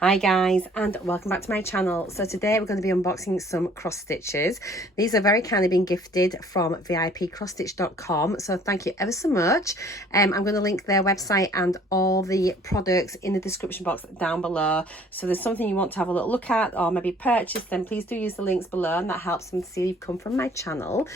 Hi guys, and welcome back to my channel. So today we're going to be unboxing some cross stitches. These are very kindly been gifted from Vipcrossstitch.com, so thank you ever so much. I'm going to link their website and all the products in the description box down below. So if there's something you want to have a little look at or maybe purchase, then please do use the links below, and that helps them to see you've come from my channel.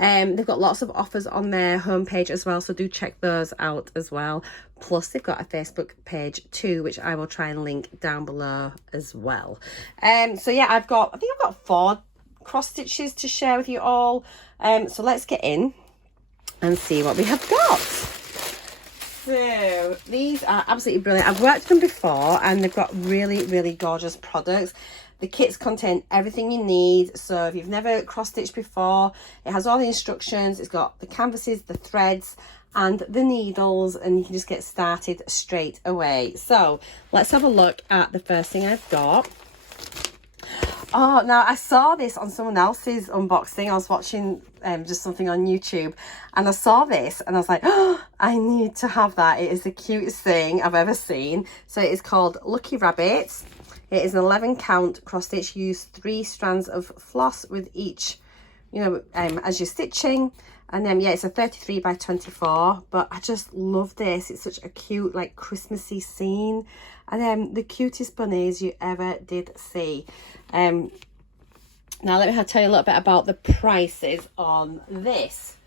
They've got lots of offers on their homepage as well, so do check those out as well. Plus they've got a Facebook page too, which I will try and link down below as well. So yeah, I think I've got 4 cross stitches to share with you all. So let's get in and see what we have got. So these are absolutely brilliant. I've worked with them before and they've got really gorgeous products. The kits contain everything you need. So if you've never cross stitched before, it has all the instructions. It's got the canvases, the threads and the needles, and you can just get started straight away. So let's have a look at the first thing I've got. Oh, now I saw this on someone else's unboxing. I was watching just something on YouTube and I saw this and I was like, oh, I need to have that. It is the cutest thing I've ever seen. So it is called Lucky Rabbits. It is an 11 count cross stitch. You use 3 strands of floss with each, as you're stitching. And then, yeah, it's a 33 by 24, but I just love this. It's such a cute, like, Christmassy scene. And the cutest bunnies you ever did see. Now, let me tell you a little bit about the prices on this.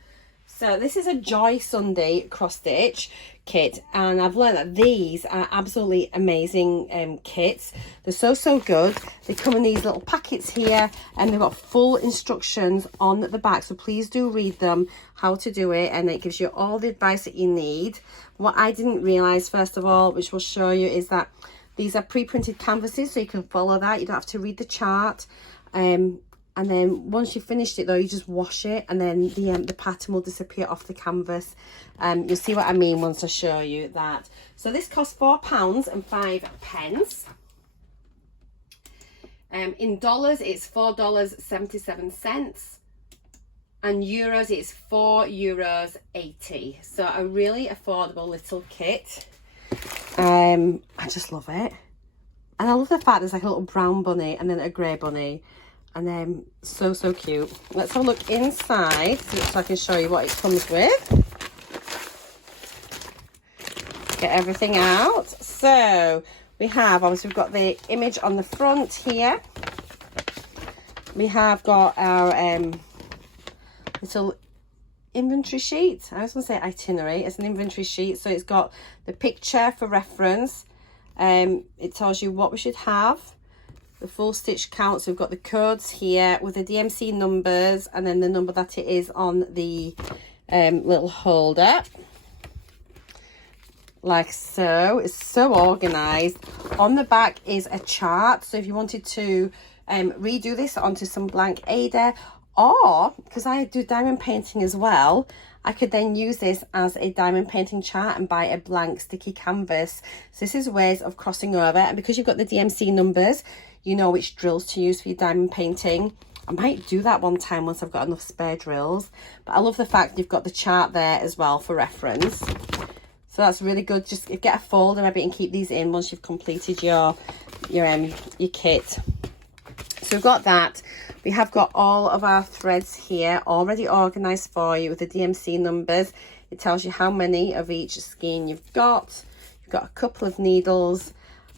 So this is a Joy Sunday cross stitch kit, and I've learned that these are absolutely amazing kits. They're so good. They come in these little packets here, and they've got full instructions on the back, so please do read them, how to do it, and it gives you all the advice that you need. What I didn't realize, first of all, which we'll show you, is that these are pre-printed canvases, so you can follow that. You don't have to read the chart. And then once you've finished it though, you just wash it, and then the pattern will disappear off the canvas. You'll see what I mean once I show you that. So this costs £4.05. In dollars, it's $4.77. And euros, it's €4.80. So a really affordable little kit. I just love it. And I love the fact there's like a little brown bunny and then a grey bunny. And then so cute. Let's have a look inside so I can show you what it comes with. Get everything out. So we have, obviously we've got the image on the front here. We have got our little inventory sheet. I was going to say itinerary. It's an inventory sheet. So it's got the picture for reference. It tells you what we should have. The full stitch count. So we've got the codes here with the DMC numbers, and then the number that it is on the little holder, like so. It's so organized. On the back is a chart, so if you wanted to redo this onto some blank Ada, or because I do diamond painting as well, I could then use this as a diamond painting chart and buy a blank sticky canvas. So this is ways of crossing over, and because you've got the DMC numbers, you know which drills to use for your diamond painting. I might do that one time once I've got enough spare drills. But I love the fact you've got the chart there as well for reference. So that's really good. Just get a folder maybe and keep these in once you've completed your kit. So we've got that. We have got all of our threads here already organised for you with the DMC numbers. It tells you how many of each skein you've got. You've got a couple of needles.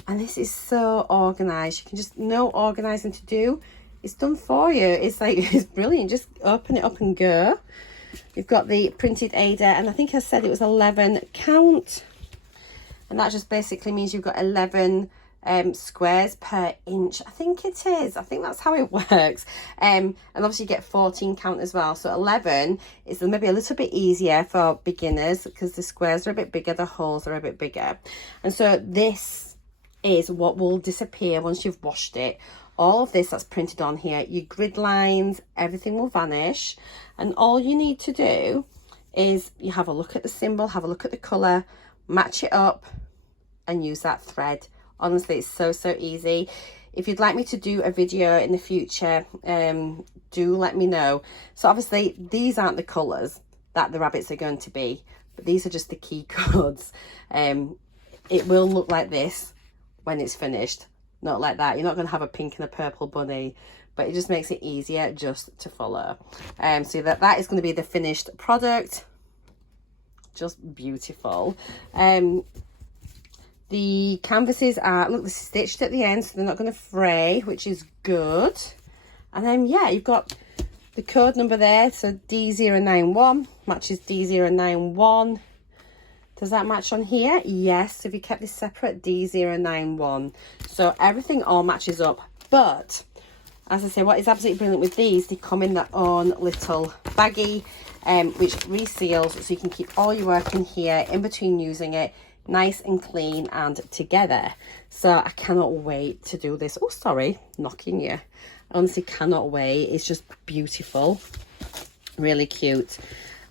And this is so organised. You can just, no organising to do. It's done for you. It's like, it's brilliant. Just open it up and go. You've got the printed Ada, and I think I said it was 11 count. And that just basically means you've got 11 squares per inch. I think it is. I think that's how it works. And obviously you get 14 count as well. So 11 is maybe a little bit easier for beginners because the squares are a bit bigger, the holes are a bit bigger. And so this is what will disappear once you've washed it. All of this that's printed on here, your grid lines, everything will vanish, and all you need to do is you have a look at the symbol, have a look at the color, match it up and use that thread. Honestly, it's so easy. If you'd like me to do a video in the future, do let me know. So obviously these aren't the colors that the rabbits are going to be, but these are just the key codes. It will look like this when it's finished. not like that. You're not going to have a pink and a purple bunny, but it just makes it easier just to follow. So that is going to be the finished product. Just beautiful. The canvases are, look, they're stitched at the end, so they're not going to fray, which is good. And then, yeah, you've got the code number there, so D091 matches D091. Does that match on here? Yes. If you kept this separate, D091. So everything all matches up. But as I say, what is absolutely brilliant with these, they come in their own little baggie, which reseals, so you can keep all your work in here in between using it, nice and clean and together. So I cannot wait to do this. Oh, sorry, knocking you. I honestly cannot wait. It's just beautiful, really cute.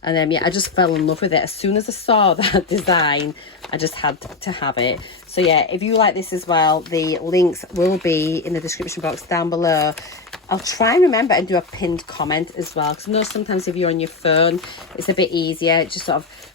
And then yeah, I just fell in love with it as soon as I saw that design. I just had to have it. So yeah, if you like this as well, the links will be in the description box down below. I'll try and remember and do a pinned comment as well, because I know sometimes if you're on your phone, it's a bit easier just sort of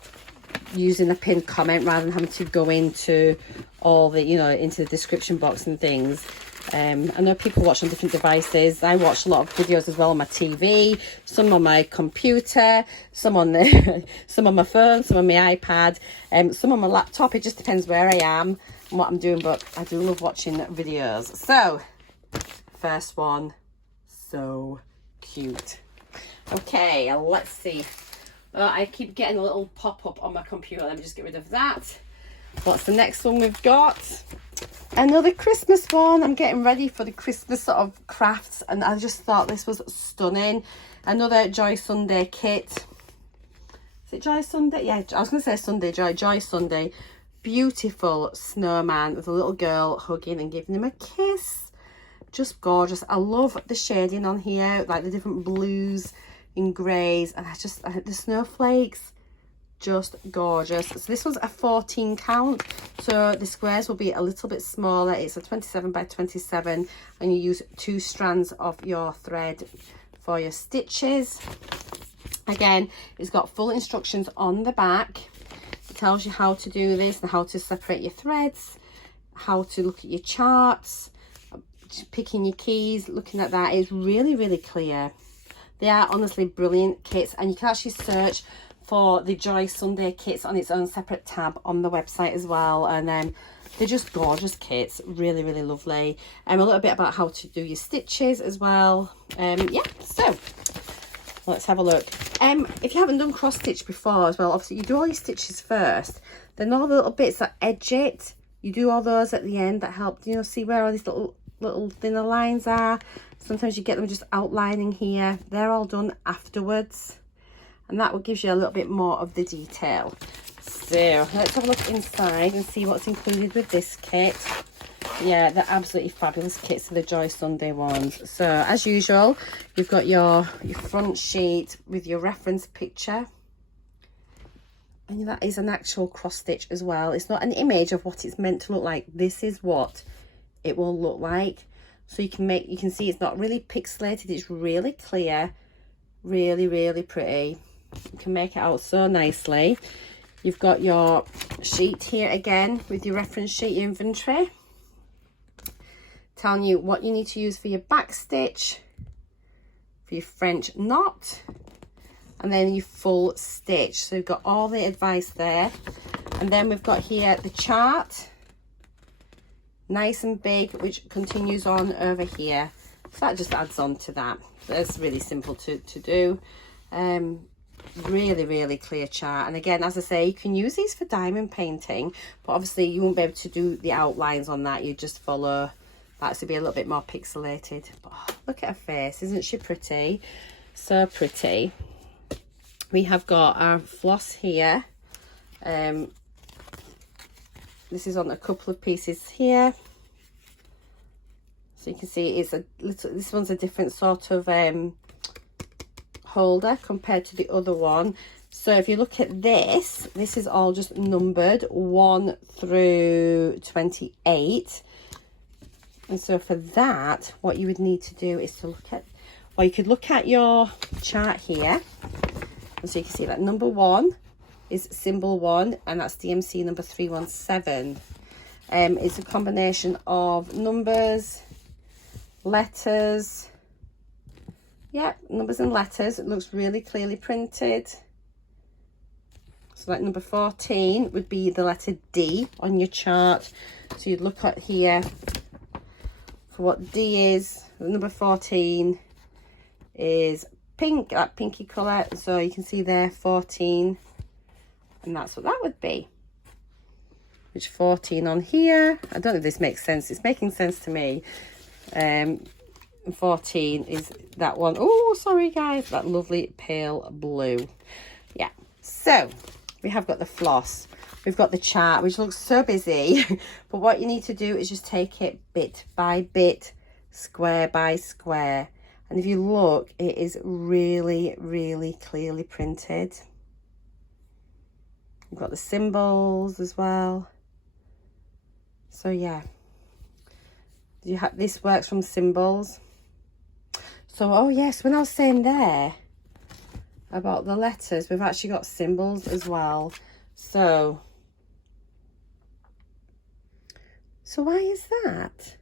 using a pinned comment rather than having to go into all the, you know, into the description box and things. I know people watch on different devices. I watch a lot of videos as well on my TV, some on my computer, some on the some on my phone, some on my iPad, some on my laptop. It just depends where I am and what I'm doing, but I do love watching videos. So first one, so cute. Okay, let's see. I keep getting a little pop-up on my computer. Let me just get rid of that. What's the next one we've got? Another Christmas one. I'm getting ready for the Christmas sort of crafts, and I just thought this was stunning. Another Joy Sunday kit. Is it Joy Sunday? Yeah, I was going to say Sunday Joy. Joy Sunday. Beautiful snowman with a little girl hugging and giving him a kiss. Just gorgeous. I love the shading on here, like the different blues and greys, and the snowflakes, just gorgeous. So this one's a 14 count, so the squares will be a little bit smaller. It's a 27 by 27, and you use 2 strands of your thread for your stitches. Again, it's got full instructions on the back. It tells you how to do this and how to separate your threads, how to look at your charts, picking your keys. Looking at that, it's really, really clear. They are honestly brilliant kits, and you can actually search for the Joy Sunday kits on its own separate tab on the website as well. And they're just gorgeous kits, really, really lovely. A little bit about how to do your stitches as well. Yeah, so let's have a look. If you haven't done cross stitch before as well, obviously you do all your stitches first, then all the little bits that edge it, you do all those at the end that help, you know, see where all these little thinner lines are. Sometimes you get them just outlining here. They're all done afterwards, and that will give you a little bit more of the detail. So let's have a look inside and see what's included with this kit. Yeah, they're absolutely fabulous kits, are the Joy Sunday ones. So as usual, you've got your front sheet with your reference picture, and that is an actual cross stitch as well. It's not an image of what it's meant to look like. This is what it will look like. So you can see it's not really pixelated, it's really clear, really, really pretty. You can make it out so nicely. You've got your sheet here again with your reference sheet, your inventory, telling you what you need to use for your back stitch, for your French knot, and then your full stitch. So we've got all the advice there. And then we've got here the chart, nice and big, which continues on over here. So that just adds on to that. So it's really simple to do. Really, really clear chart. And again, as I say, you can use these for diamond painting, but obviously you won't be able to do the outlines on that. You just follow that to be a little bit more pixelated. But oh, look at her face, isn't she pretty? So pretty. We have got our floss here. This is on a couple of pieces here. So you can see it's a little, this one's a different sort of holder compared to the other one. So if you look at this is all just numbered 1 through 28. And so for that, what you would need to do is to look at, or you could look at your chart here. And so you can see that number 1 is symbol 1, and that's DMC number 317. It's a combination of numbers, letters. Yep, numbers and letters. It looks really clearly printed. So like number 14 would be the letter D on your chart. So you'd look at here for what D is. Number 14 is pink, that pinky colour. So you can see there 14, and that's what that would be. Which 14 on here. I don't know if this makes sense. It's making sense to me. 14 is that one. Oh, sorry guys, that lovely pale blue. Yeah, so we have got the floss, we've got the chart, which looks so busy. But what you need to do is just take it bit by bit, square by square, and if you look, it is really, really clearly printed. You've got the symbols as well. So yeah, you have, this works from symbols. So, oh yes, when I was saying there about the letters, we've actually got symbols as well. So why is that?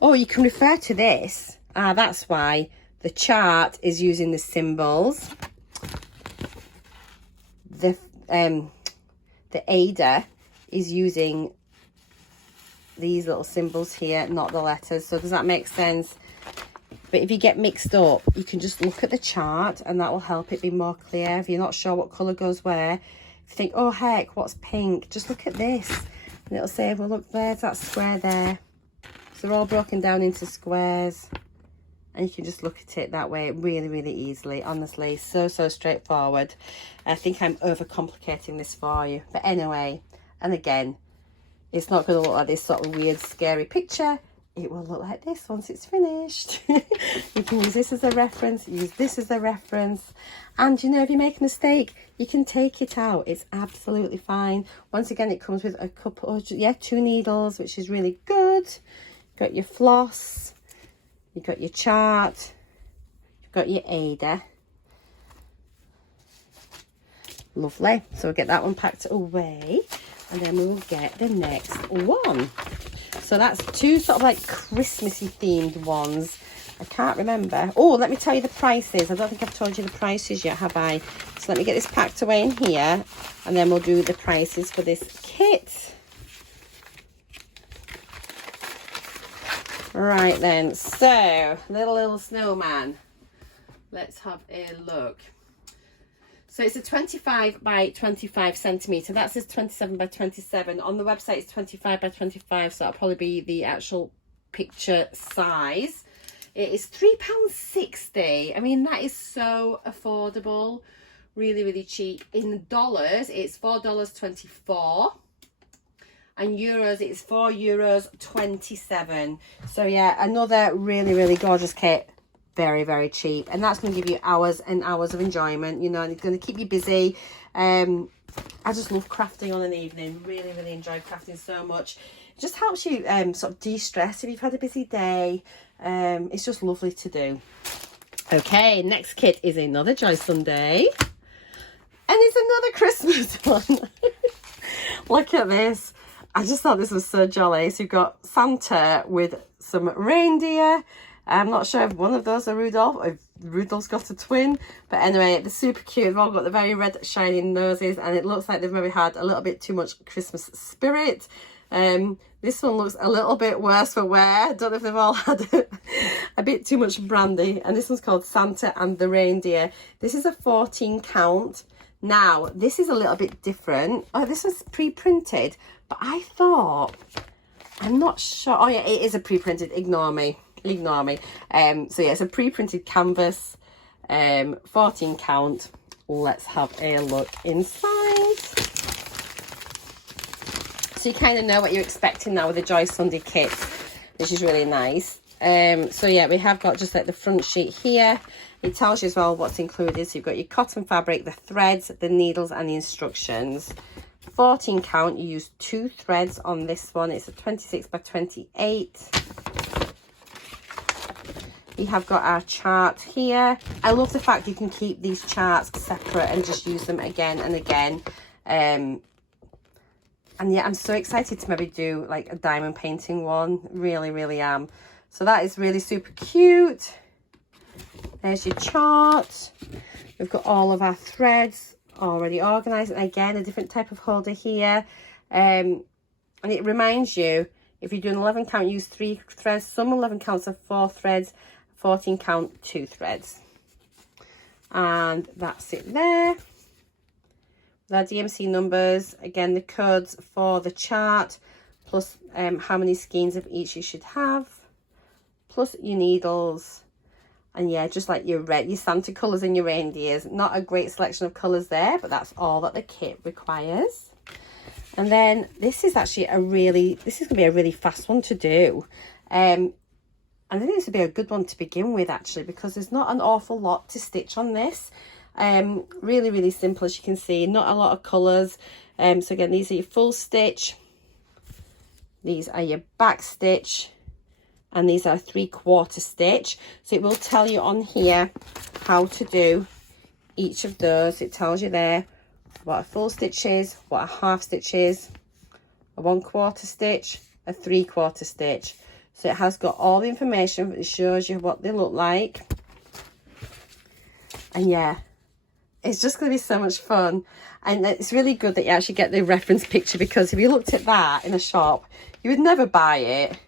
Oh, you can refer to this. Ah, that's why the chart is using the symbols. The Ada is using these little symbols here, not the letters. So does that make sense? But if you get mixed up, you can just look at the chart and that will help it be more clear. If you're not sure what colour goes where, if you think, oh heck, what's pink? Just look at this. And it'll say, well look, there's that square there. So they're all broken down into squares. And you can just look at it that way really, really easily. Honestly, so straightforward. I think I'm overcomplicating this for you. But anyway, and again, it's not going to look like this sort of weird, scary picture. It will look like this once it's finished. You can use this as a reference, use this as a reference. And you know, if you make a mistake, you can take it out. It's absolutely fine. Once again, it comes with a couple of, 2 needles, which is really good. You've got your floss, you've got your chart, you've got your Ada. Lovely. So we'll get that one packed away, and then we'll get the next one. So that's 2 sort of like Christmassy themed ones. I can't remember. Oh, let me tell you the prices. I don't think I've told you the prices yet, have I? So let me get this packed away in here, and then we'll do the prices for this kit. Right then, so little snowman. Let's have a look. So it's a 25 by 25 centimetre. That says 27 by 27. On the website, it's 25 by 25. So that'll probably be the actual picture size. It is £3.60. I mean, that is so affordable. Really, really cheap. In dollars, it's $4.24. And euros, it's €4.27. So yeah, another really, really gorgeous kit. Very, very cheap, and that's going to give you hours and hours of enjoyment, you know, and it's going to keep you busy. I just love crafting on an evening. Really, really enjoy crafting so much. It just helps you sort of de-stress if you've had a busy day. It's just lovely to do. Okay, next kit is another Joy Sunday, and it's another Christmas one. Look at this. I just thought this was so jolly. So you've got Santa with some reindeer. I'm not sure if one of those are Rudolph, or if Rudolph's got a twin. But anyway, they're super cute. They've all got the very red, shining noses. And it looks like they've maybe had a little bit too much Christmas spirit. This one looks a little bit worse for wear. I don't know if they've all had a bit too much brandy. And this one's called Santa and the Reindeer. This is a 14 count. Now, this is a little bit different. Oh, this was pre-printed. But I thought, I'm not sure. Oh yeah, it is a pre-printed. Ignore me. So yeah, it's a pre-printed canvas, 14 count. Let's have a look inside. So you kind of know what you're expecting now with the Joy Sunday kit, which is really nice. So yeah, we have got just like the front sheet here. It tells you as well what's included. So you've got your cotton fabric, the threads, the needles, and the instructions. 14 count, you use 2 threads on this one. It's a 26 by 28. We have got our chart here. I love the fact you can keep these charts separate and just use them again and again. And yeah, I'm so excited to maybe do like a diamond painting one. Really, really am. So that is really super cute. There's your chart. We've got all of our threads already organised. And again, a different type of holder here. And it reminds you, if you're doing 11 count, use 3 threads. Some 11 counts are 4 threads. 14 count, 2 threads. And that's it there. The DMC numbers, again, the codes for the chart, plus how many skeins of each you should have, plus your needles. And yeah, just like your Santa colours and your reindeers. Not a great selection of colours there, but that's all that the kit requires. And then this is actually this is going to be a really fast one to do. And I think this would be a good one to begin with, actually, because there's not an awful lot to stitch on this. Really, really simple, as you can see. Not a lot of colours. So again, these are your full stitch. These are your back stitch. And these are 3/4 stitch. So it will tell you on here how to do each of those. It tells you there what a full stitch is, what a half stitch is, a 1/4 stitch, a 3/4 stitch. So it has got all the information. It shows you what they look like. And yeah, it's just going to be so much fun. And it's really good that you actually get the reference picture, because if you looked at that in a shop, you would never buy it.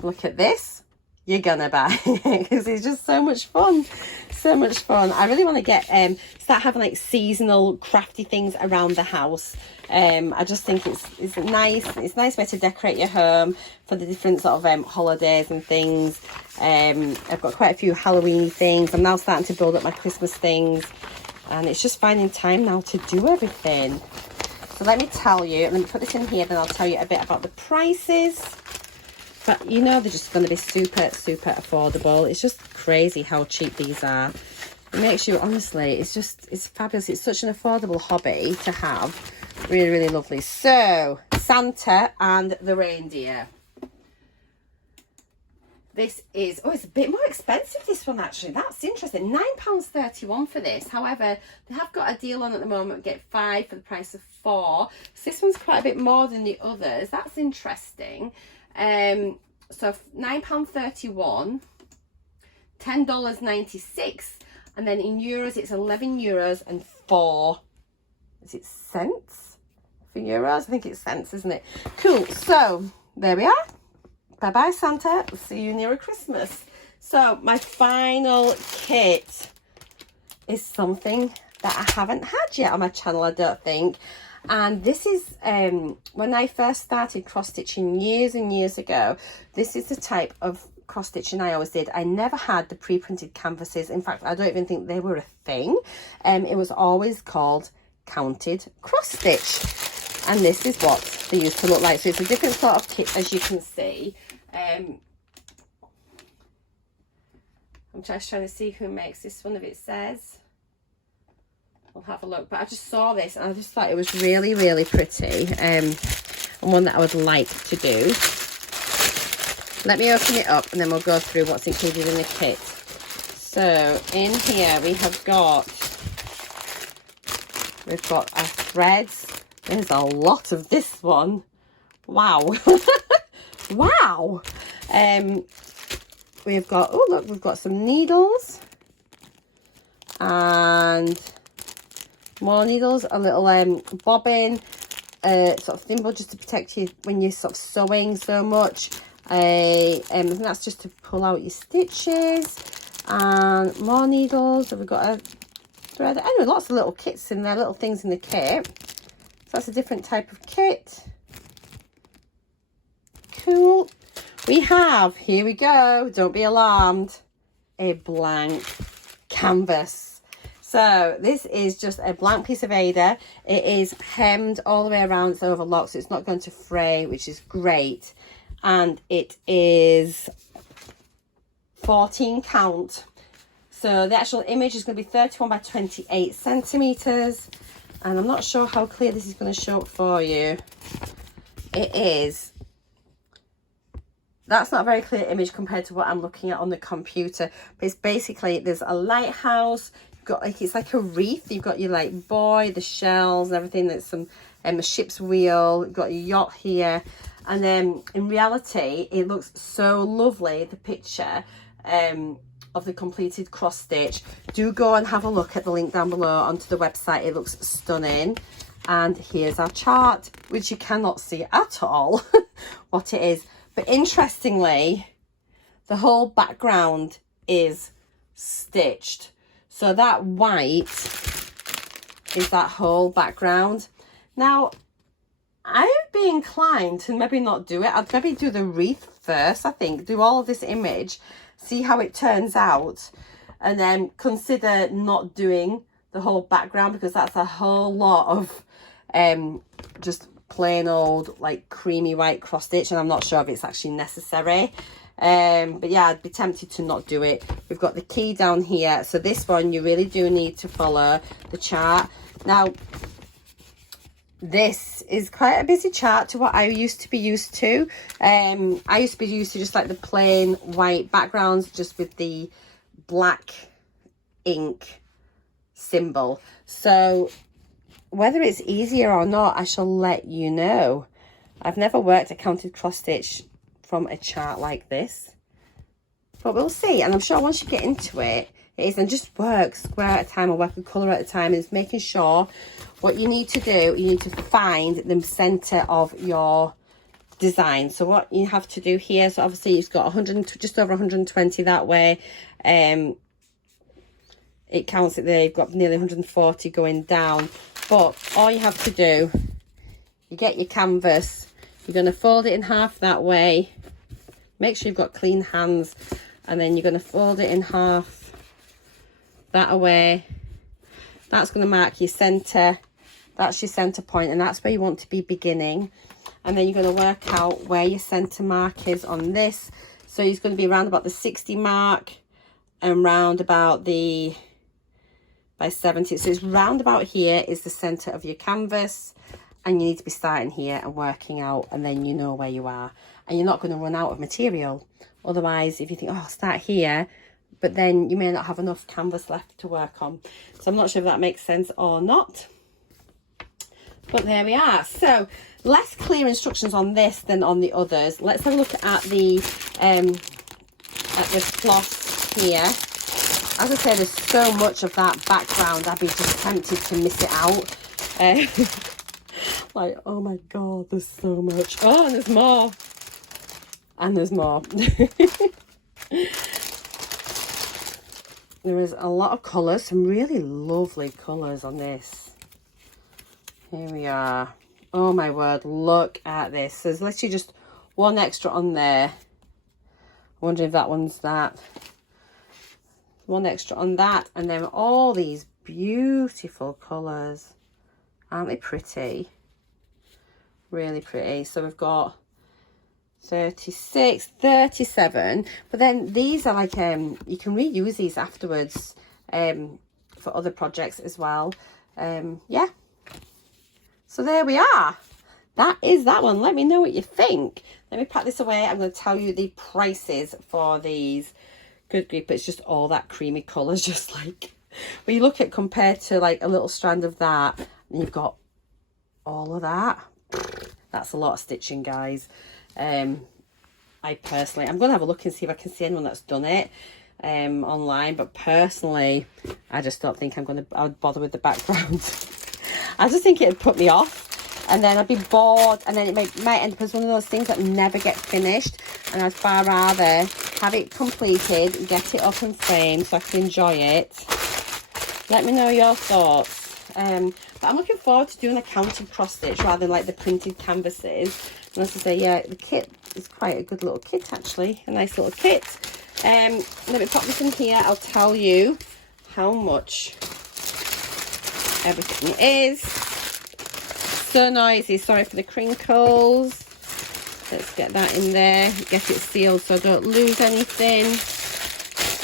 Look at this. You're going to buy it because it's just so much fun. So much fun. I really want to get start having like seasonal crafty things around the house. I just think it's nice. It's a nice way to decorate your home for the different sort of holidays and things. I've got quite a few Halloween things. I'm now starting to build up my Christmas things, and it's just finding time now to do everything. So let me tell you, let me put this in here, then I'll tell you a bit about the prices. But you know, they're just going to be super, super affordable. It's just crazy how cheap these are. It makes you, honestly, it's fabulous. It's such an affordable hobby to have. Really, really lovely. So, Santa and the reindeer. This is, oh, it's a bit more expensive, this one, actually. That's interesting. £9.31 for this. However, they have got a deal on at the moment. Get 5 for the price of 4. So this one's quite a bit more than the others. That's interesting. So £9.31, $10.96, and then in euros it's €11 and 4. Is it cents for euros? I think it's cents, isn't it? Cool. So there we are. Bye bye, Santa. I'll see you nearer Christmas. So my final kit is something that I haven't had yet on my channel, I don't think. And this is when I first started cross stitching years and years ago. This is the type of cross stitching I always did. I never had the pre-printed canvases. In fact, I don't even think they were a thing. It was always called counted cross stitch, and this is what they used to look like. So it's a different sort of kit, as you can see. I'm just trying to see who makes this one, if it says. We'll have a look, but I just saw this and I just thought it was really, really pretty, and one that I would like to do. Let me open it up and then we'll go through what's included in the kit. So in here we've got our threads. There's a lot of this one. Wow. Wow. We've got, oh look, we've got some needles and more needles, a little bobbin, sort of thimble just to protect you when you're sort of sewing so much. I think that's just to pull out your stitches, and more needles. So we've got a thread. Anyway, lots of little kits in there, little things in the kit. So that's a different type of kit. Cool. We have, here we go, don't be alarmed, a blank canvas. So this is just a blank piece of Ada. It is hemmed all the way around. It's overlocked, so it's not going to fray, which is great. And it is 14 count. So the actual image is going to be 31 by 28 centimeters. And I'm not sure how clear this is going to show up for you. It is. That's not a very clear image compared to what I'm looking at on the computer. But it's basically, there's a lighthouse. got like, it's like a wreath. You've got your like buoy, the shells and everything. That's some a ship's wheel. You've got your yacht here. And then in reality, it looks so lovely, the picture of the completed cross stitch. Do go and have a look at the link down below onto the website. It looks stunning. And here's our chart, which you cannot see at all what it is. But interestingly, the whole background is stitched. So that white is that whole background. Now, I would be inclined to maybe not do it. I'd maybe do the wreath first, I think. Do all of this image, see how it turns out, and then consider not doing the whole background, because that's a whole lot of just plain old like creamy white cross stitch, and I'm not sure if it's actually necessary. But yeah, I'd be tempted to not do it. We've got the key down here. So this one, you really do need to follow the chart. Now, this is quite a busy chart to what I used to be used to. I used to be used to just like the plain white backgrounds, just with the black ink symbol. So whether it's easier or not, I shall let you know. I've never worked a counted cross stitch from a chart like this, but we'll see. And I'm sure once you get into it, it is, and just work square at a time or work a colour at a time, is making sure what you need to do, you need to find the centre of your design. So what you have to do here, so obviously you've got 100, just over 120 that way. It counts it there, you've got nearly 140 going down. But all you have to do, you get your canvas, you're going to fold it in half that way. Make sure you've got clean hands, and then you're going to fold it in half that way. That's going to mark your centre. That's your centre point, and that's where you want to be beginning. And then you're going to work out where your centre mark is on this. So it's going to be around about the 60 mark and round about the by 70. So it's round about here is the centre of your canvas, and you need to be starting here and working out, and then you know where you are, and you're not going to run out of material. Otherwise, if you think, oh, I'll start here, but then you may not have enough canvas left to work on. So I'm not sure if that makes sense or not, but there we are. So less clear instructions on this than on the others. Let's have a look at the floss here. As I said, there's so much of that background, I'd be just tempted to miss it out. Like, oh my god, there's so much. Oh, and there's more. And there's more. There is a lot of colours, some really lovely colours on this. Here we are. Oh my word, look at this. There's literally just one extra on there. I wonder if that one's that. One extra on that, and then all these beautiful colours. Aren't they pretty? Really pretty. So we've got 36, 37, but then these are like you can reuse these afterwards for other projects as well. Yeah, so there we are. That is that one. Let me know what you think. Let me pack this away. I'm going to tell you the prices for these. Good grief, but it's just all that creamy colours, just like when you look at compared to like a little strand of that, and you've got all of that. That's a lot of stitching, guys. I personally, I'm going to have a look and see if I can see anyone that's done it online, but personally, I just don't think I would bother with the background. I just think it'd put me off, and then I'd be bored, and then it might end up as one of those things that never get finished, and I'd far rather have it completed, get it up and framed so I can enjoy it. Let me know your thoughts. But I'm looking forward to doing a counted cross stitch rather than like the printed canvases. And as I say, yeah, the kit is quite a good little kit, actually. A nice little kit. Let me pop this in here. I'll tell you how much everything is. So noisy. Sorry for the crinkles. Let's get that in there. Get it sealed so I don't lose anything.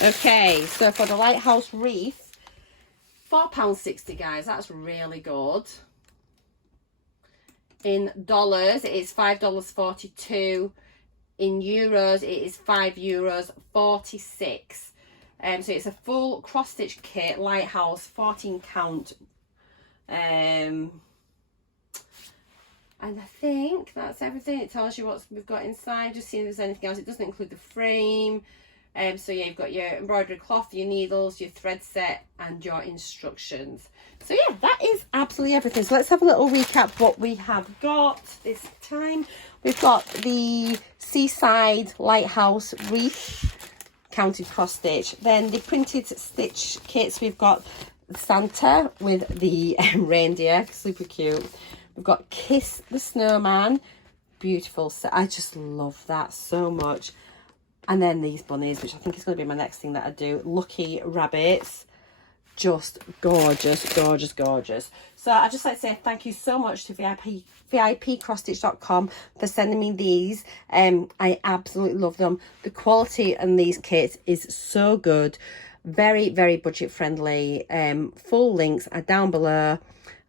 Okay, so for the lighthouse wreath, £4.60, guys. That's really good. In dollars, it is $5.42. In euros, it is €5.46. So it's a full cross stitch kit, lighthouse, 14 count. And I think that's everything. It tells you what we've got inside, just seeing if there's anything else. It doesn't include the frame. So yeah, you've got your embroidery cloth, your needles, your thread set, and your instructions. So yeah, that is absolutely everything. So let's have a little recap what we have got this time. We've got the Seaside Lighthouse Wreath counted cross stitch. Then the printed stitch kits, we've got Santa with the reindeer, super cute. We've got Kiss the Snowman, beautiful. So I just love that so much. And then these bunnies, which I think is going to be my next thing that I do. Lucky rabbits. Just gorgeous, gorgeous, gorgeous. So I'd just like to say thank you so much to Vipcrossstitch.com for sending me these. I absolutely love them. The quality on these kits is so good. Very, very budget friendly. Full links are down below.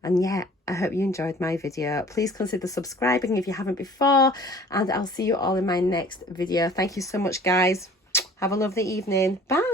And yeah, I hope you enjoyed my video. Please consider subscribing if you haven't before, and I'll see you all in my next video. Thank you so much, guys. Have a lovely evening. Bye.